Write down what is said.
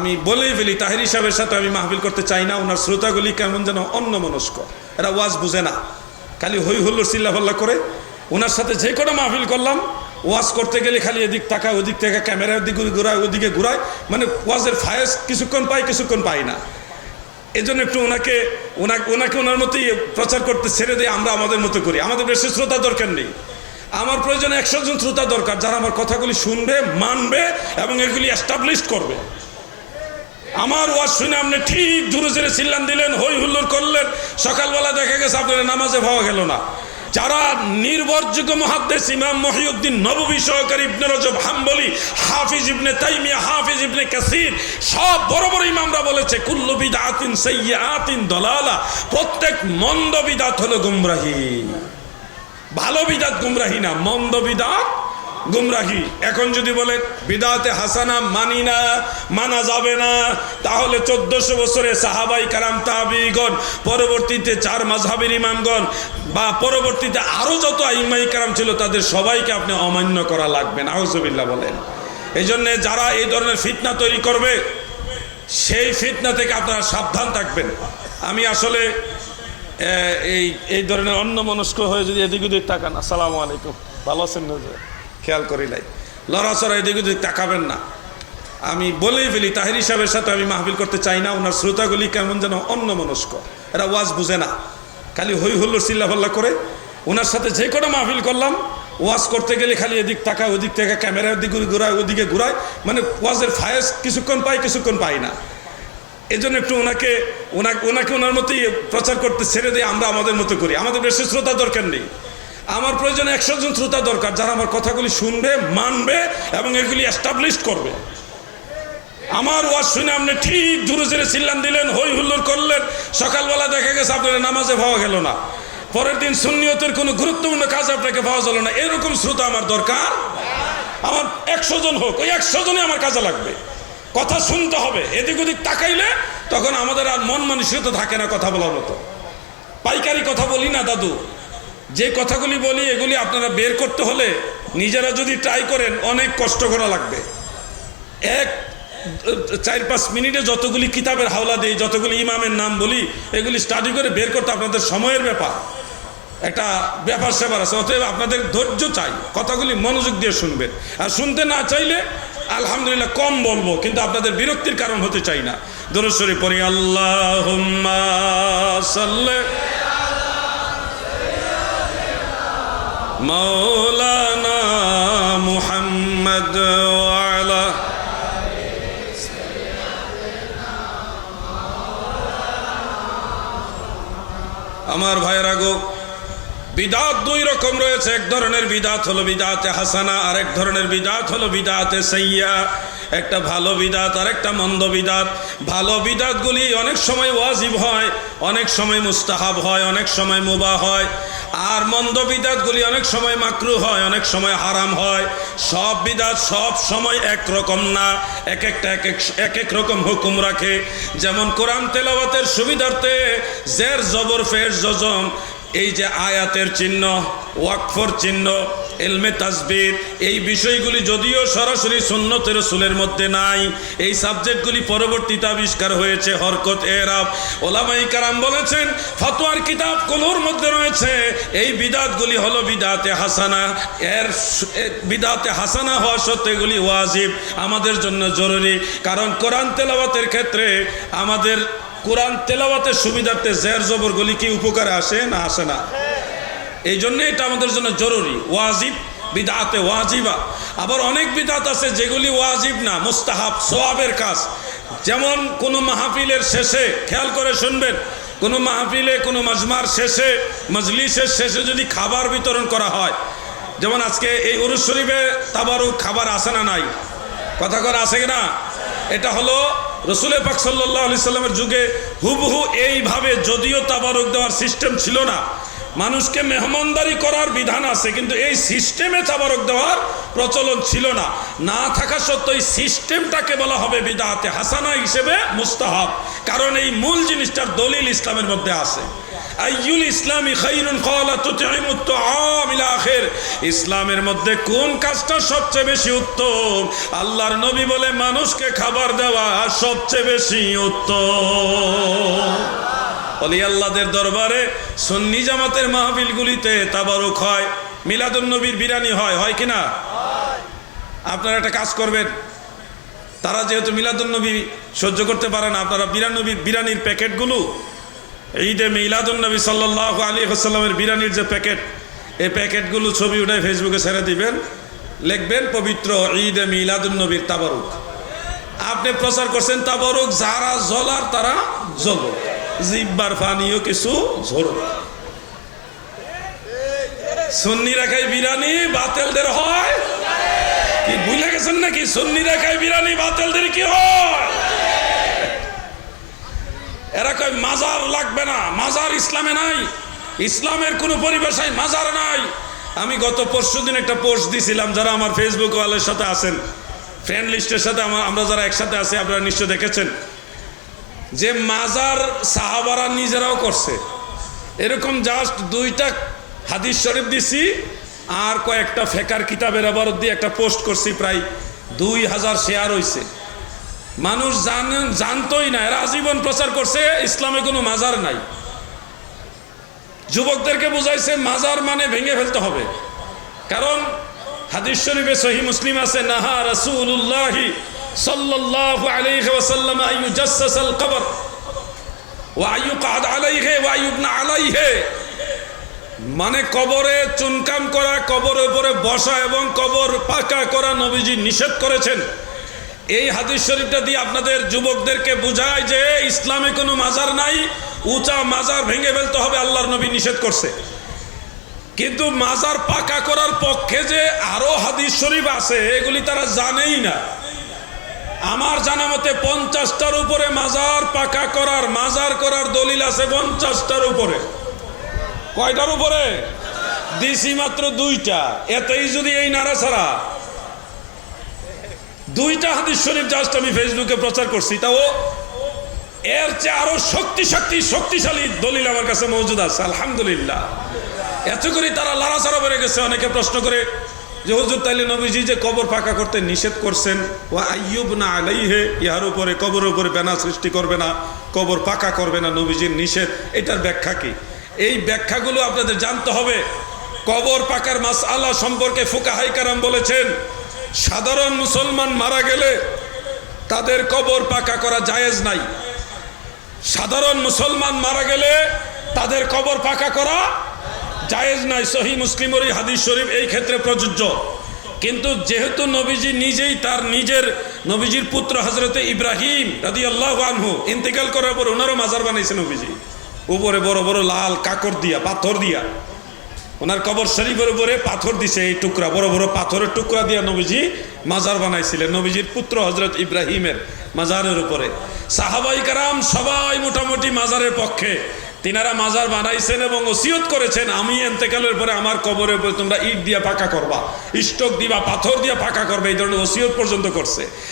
আমি বলেই ফেলি, তাহির সাহেবের সাথে আমি মাহফিল করতে চাই না, ওনার শ্রোতাগুলি কেমন যেন অন্য মনস্ক এরা ওয়াজ বুঝে না। খালি হই হুল্লোর চিল্লাফাল্লা করে, ওনার সাথে যে কোনো মাহফিল করলাম, ওয়াজ করতে গেলে খালি এদিক তাকায়, ওদিক থেকে ক্যামেরার দিকে ঘুরায়, ওদিকে ঘুরায় মানে ওয়াজের ফায়াস কিছুক্ষণ পাই কিছুক্ষণ পাই না। এই জন্য একটু ওনাকে ওনাকে ওনাকে ওনার মতোই প্রচার করতে ছেড়ে দিয়ে আমরা আমাদের মতো করি। আমাদের বেশি শ্রোতা দরকার নেই। আমার প্রয়োজনে একশো জন শ্রোতা দরকার, যারা আমার কথাগুলি শুনবে, মানবে এবং এগুলি এস্টাবলিশ করবে। আমার ওয়াজ শুনে আপনি ঠিক জোরে জোরে চিল্লান দিলেন, হই হুল্লোর করলেন। সকালবেলা দেখা গেছে আপনার নামাজে পাওয়া গেল না। যারা নির্ভরযোগ্য মহাদ্দেশ ইমাম মহিউদ্দিন নববী সহকারী ইবনে রজব, হাম্বলি, হাফিজ ইবনে তাইমিয়া, হাফিজ ইবনে কাসির, সব বড় বড় ইমামরা বলেছে, কুল্লু বিদাতিন সাইয়াতিন দলালা প্রত্যেক মন্দ বিদাত হলো গুমরাহি। ভালো বিদাত গুমরাহি না, মন্দ বিদাত গুমরাহি। এখন যদি বলে, বিদাতে হাসানা মানি না, মানা যাবে না, তাহলে চোদ্দশো বছরে সাহাবাই কারাম তাবিগণ পরবর্তীতে চার মাঝহাবের ইমামগণ, বা পরবর্তীতে আরও যত আইমাই কারাম ছিল, তাদের সবাইকে আপনি অমান্য করা লাগবে না। বলেন। এই জন্যে যারা এই ধরনের ফিতনা তৈরি করবে, সেই ফিতনা থেকে আপনারা সাবধান থাকবেন। আমি আসলে এই এই ধরনের অন্য মনস্ক হয়ে যদি এদিক ওদিক তাকান। আসসালামু আলাইকুম। ভালো আছেন না যে? খেয়াল করি নাই। লড়াচড়া এদিকে ওদিক তাকাবেন না। আমি বলেই ফেলি, তাহির সাহেবের সাথে আমি মাহফিল করতে চাই না, ওনার শ্রোতাগুলি কেমন যেন অন্য মনস্ক এরা ওয়াজ বুঝে না। খালি হই হুল্লোর চিল্লাফাল্লা করে, ওনার সাথে যে কোনো মাহফিল করলাম, ওয়াজ করতে গেলে খালি এদিক তাকায়, ওদিক থেকে ক্যামেরার দিকে ঘুরায়, ওদিকে ঘুরায়। মানে ওয়াজের ফায়াস কিছুক্ষণ পাই কিছুক্ষণ পাই না। এই জন্য একটু ওনাকে ওনাকে ওনাকে ওনার মতোই প্রচার করতে ছেড়ে দিয়ে আমরা আমাদের মতো করি। আমাদের বেশি শ্রোতা দরকার নেই। আমার প্রয়োজনে একশো জন শ্রোতা দরকার যারা আমার কথাগুলি শুনবে, মানবে এবং এগুলি এস্টাবলিশ করবে। আমার ওয়াজ শুনে আপনি ঠিক জোরে জোরে চিল্লান দিলেন, হই হুল্লোর করলেন। সকালবেলা দেখা গেছে আপনার নামাজে পাওয়া গেল না। পরের দিন সুন্নিয়তের কোনো গুরুত্বপূর্ণ কাজ আপনাকে পাওয়া গেল না। এরকম শ্রোতা আমার দরকার। আমার একশো জন হোক, ওই একশো জনই আমার কাজে লাগবে। কথা শুনতে হবে, এদিক ওদিক তাকাইলে তখন আমাদের আর মন মানসিকতা থাকে না কথা বলার মতো। পাইকারি কথা বলি না, দাদু। যে কথাগুলি বলি, এগুলি আপনারা বের করতে হলে নিজেরা যদি ট্রাই করেন, অনেক কষ্ট করা লাগবে। এক, চার, পাঁচ মিনিটে যতগুলি কিতাবের হাওলা দিই, যতগুলি ইমামের নাম বলি, এগুলি স্টাডি করে বের করতে আপনাদের সময়ের ব্যাপার। একটা ব্যাপার স্যাপার আছে, অতএব আপনাদের ধৈর্য চাই, কথাগুলি মনোযোগ দিয়ে শুনবেন। আর শুনতে না চাইলে, আলহামদুলিল্লাহ কম বলব, কিন্তু আপনাদের বিরক্তির কারণ হতে চাই না। দরশ্বরী পরি আল্লাহ মৌলানা মুহাম্মদ ওয়ালা আমার ভাইয়েরা গো বিদাত দুই রকম রয়েছে। এক ধরনের বিদাত হলো বিদাতে হাসানা আর এক ধরনের বিদাত হলো বিদাতে সাইয়া একটা ভালো বিদাত আর একটা মন্দ বিদাত। ভালো বিদাতগুলি অনেক সময় ওয়াজিব হয়, অনেক সময় মুস্তাহাব হয়, অনেক সময় মুবা হয়। আর মন্দ বিদাতগুলি অনেক সময় মাকরু হয়, অনেক সময় হারাম হয়। সব বিদাত সব সময় এক রকম না, এক একটা এক এক এক এক রকম হুকুম রাখে। যেমন কোরআন তেলাওয়াতের সুবিধার্থে জের, জবর, ফের, জজম এই যে আয়াতের চিহ্ন, ওয়াকফর চিহ্ন এলমে তাসবির, এই বিষয়গুলি যদিও সরাসরি সুন্নতের রসুলের মধ্যে নাই, এই সাবজেক্টগুলি পরবর্তীতে আবিষ্কার হয়েছে, হরকত এরাব ওলামাই কারাম বলেছেন, ফতোয়ার কিতাব কোনোর মধ্যে রয়েছে? এই বিদাতগুলি হলো বিদাতে হাসানা। এর বিদাতে হাসানা হওয়া সত্ত্বে এগুলি ওয়াজিব, আমাদের জন্য জরুরি। কারণ কোরআন তেলাওয়াতের ক্ষেত্রে আমাদের কোরআন তেলাওয়াতের সুবিধার্থে জের জবরগুলি কি উপকারে আসে? না আসে না। এই জন্য এটা আমাদের জন্য জরুরি। ওয়াজিব বিদাতে ওয়াজিবা। আবার অনেক বিদাত আছে যেগুলি ওয়াজিব না, মুস্তাহাব সোয়াবের কাজ। যেমন কোনো মাহফিলের শেষে, খেয়াল করে শুনবেন, কোনো মাহফিলে, কোনো মাজমার শেষে, মজলিসের শেষে যদি খাবার বিতরণ করা হয়, যেমন আজকে এই উরুস শরীফে তাবারও খাবার আসে না নাই? কথা করে আসে না? এটা হলো রসুল পাক সাল্লাহ আলি সাল্লামের যুগে হুবহু এইভাবে যদিও তাবারক দেওয়ার সিস্টেম ছিল না মানুষকে মেহমানদারি করার বিধান আছে, কিন্তু এই সিস্টেমে তাবারক দেওয়ার প্রচলন ছিল না। না থাকা সত্ত্বেও এই সিস্টেমটাকে বলা হবে বিদাতে হাসানা হিসেবে মুস্তাহাব, কারণ এই মূল জিনিসটার দলিল ইসলামের মধ্যে আছে। আইয়ুল ইসলামী খাইরুন আখির। ইসলামের মধ্যে কোন কাজটা সবচেয়ে বেশি উত্তম? আল্লাহর নবী বলে মানুষকে খাবার দেওয়া সবচেয়ে বেশি উত্তম। অলি আল্লাহদের দরবারে সুন্নি জামাতের মাহফিলগুলিতে তাবারুক হয়, মিলাদুন নবীর বিরানি হয় হয় কিনা আপনারা একটা কাজ করবেন। তারা যেহেতু মিলাদুন নবী সহ্য করতে পারে না, আপনারা বিরানবীর বিরানির প্যাকেটগুলো, ঈদে মিলাদুন নবী সাল্লাহ আলী হাসাল্লামের বিরানির যে প্যাকেট, এই প্যাকেটগুলো ছবি উঠে ফেসবুকে ছেড়ে দিবেন, লিখবেন, পবিত্র ঈদে মিলাদুন নবীর তাবারুক। আপনি প্রচার করছেন তাবারুক, যারা জ্বলার তারা জ্বল জিব্বার পানিও কিছু ঝরুক সুন্নি রাখাই বিরানি, বাতেলদের হয়? কি ভুলে গেছেন নাকি? সুন্নি রাখাই বিরানি, বাতেলদের কি হয়? এরা কয়, মাজার লাগবে না, মাজার ইসলামে নাই, ইসলামের কোনো পরিভাষায় মাজার নাই। আমি গত পরশু দিন একটা পোস্ট দিছিলাম, যারা আমার ফেসবুক ওয়ালের সাথে আছেন ফ্রেন্ড লিস্টের সাথে আমরা যারা একসাথে আছি, আপনারা নিশ্চয় দেখেছেন। যে মাজার সাহাবারা নিজেরাও করছে। এরকম জাস্ট দুইটা হাদিস শরীফ দিছি, আর কয়েকটা ফেকার কিতাবের আবারত দিয়ে একটা পোস্ট করছি, প্রায় দুই হাজার শেয়ার হয়েছে মানুষ জানেন জানতোই না, এরা আজীবন প্রচার করছে, ইসলামে কোনো মাজার নাই। যুবকদেরকে বুঝাইছে, মাজার মানে ভেঙে ফেলতে হবে। কারণ হাদিস শরীফে সহি মুসলিম আছে, নাহা মানে কবরে চুনকাম করা, কবরের উপরে বসা এবং কবর পাকা করা নবীজি নিষেধ করেছেন। এই হাদিস শরীফটা দিয়ে আপনাদের যুবকদেরকে বুঝায় যে ইসলামে কোনো মাজার নাই, উঁচা মাজার ভেঙে ফেলতে হবে, আল্লাহর নবী নিষেধ করছে। কিন্তু মাজার পাকা করার পক্ষে যে আরও হাদিস শরীফ আছে, এগুলি তারা জানেই না। আমার জানা মতে পঞ্চাশটার উপরে মাজার পাকা করার, মাজার করার দলিল আছে পঞ্চাশটার উপরে। কয়টার উপরে? দিছি মাত্র দুইটা। এতেই যদি এই নাড়া ছাড়া দুইটা হাদিস শরীফ জাস্ট আমি ফেসবুকে প্রচার করছি, তাও এর চেয়ে আরও শক্তি শক্তি, শক্তিশালী দলিল আমার কাছে মজুদ আছে, আলহামদুলিল্লাহ। এত করে তারা লাড়াচাড়া বেড়ে গেছে, অনেকে প্রশ্ন করে যে হুজুর, তাইলে নবীজি যে কবর পাকা করতে নিষেধ করছেন ও আইয়ুব না আলাইহে, ইহার উপরে কবর উপরে বেনা সৃষ্টি করবে না, কবর পাকা করবে না নবীজির নিষেধ। এটার ব্যাখ্যা কি? এই ব্যাখ্যাগুলো আপনাদের জানতে হবে। কবর পাকার মাস আল্লাহ সম্পর্কে ফুকা হাইকারাম বলেছেন, সাধারণ মুসলমান মারা গেলে তাদের কবর পাকা করা জায়েজ নাই। সাধারণ মুসলমান মারা গেলে তাদের কবর পাকা করা জায়েজ নাই সহি মুসলিমের এই হাদিস শরীফ এই ক্ষেত্রে প্রযোজ্য। কিন্তু যেহেতু নবীজি নিজেই তার নিজের নবীজির পুত্র হজরতে ইব্রাহিম রাদি আল্লাহ আনহু ইন্তেকাল করার পর ওনারও মাজার বানাইছে নবীজি। উপরে বড় বড় লাল কাকর দিয়া, পাথর দিয়া। ওনার কবর শরীফের উপরে পাথর দিছে এই টুকরা, বড় বড় পাথরের টুকরা দিয়া নবীজি মাজার বানাইছিলেন, নবীজির পুত্র হজরত ইব্রাহিমের মাজারের উপরে। সাহাবাই কারাম সবাই মোটামুটি মাজারের পক্ষে। তিনারা মাজার বানাইছেন এবং ওসিয়ত করেছেন, আমি এন্তেকালের পরে আমার কবরের উপরে তোমরা ইট দিয়া পাকা করবা, স্টক দিবা, পাথর দিয়া পাকা করবে এই ধরনের ওসিয়ত পর্যন্ত করছে।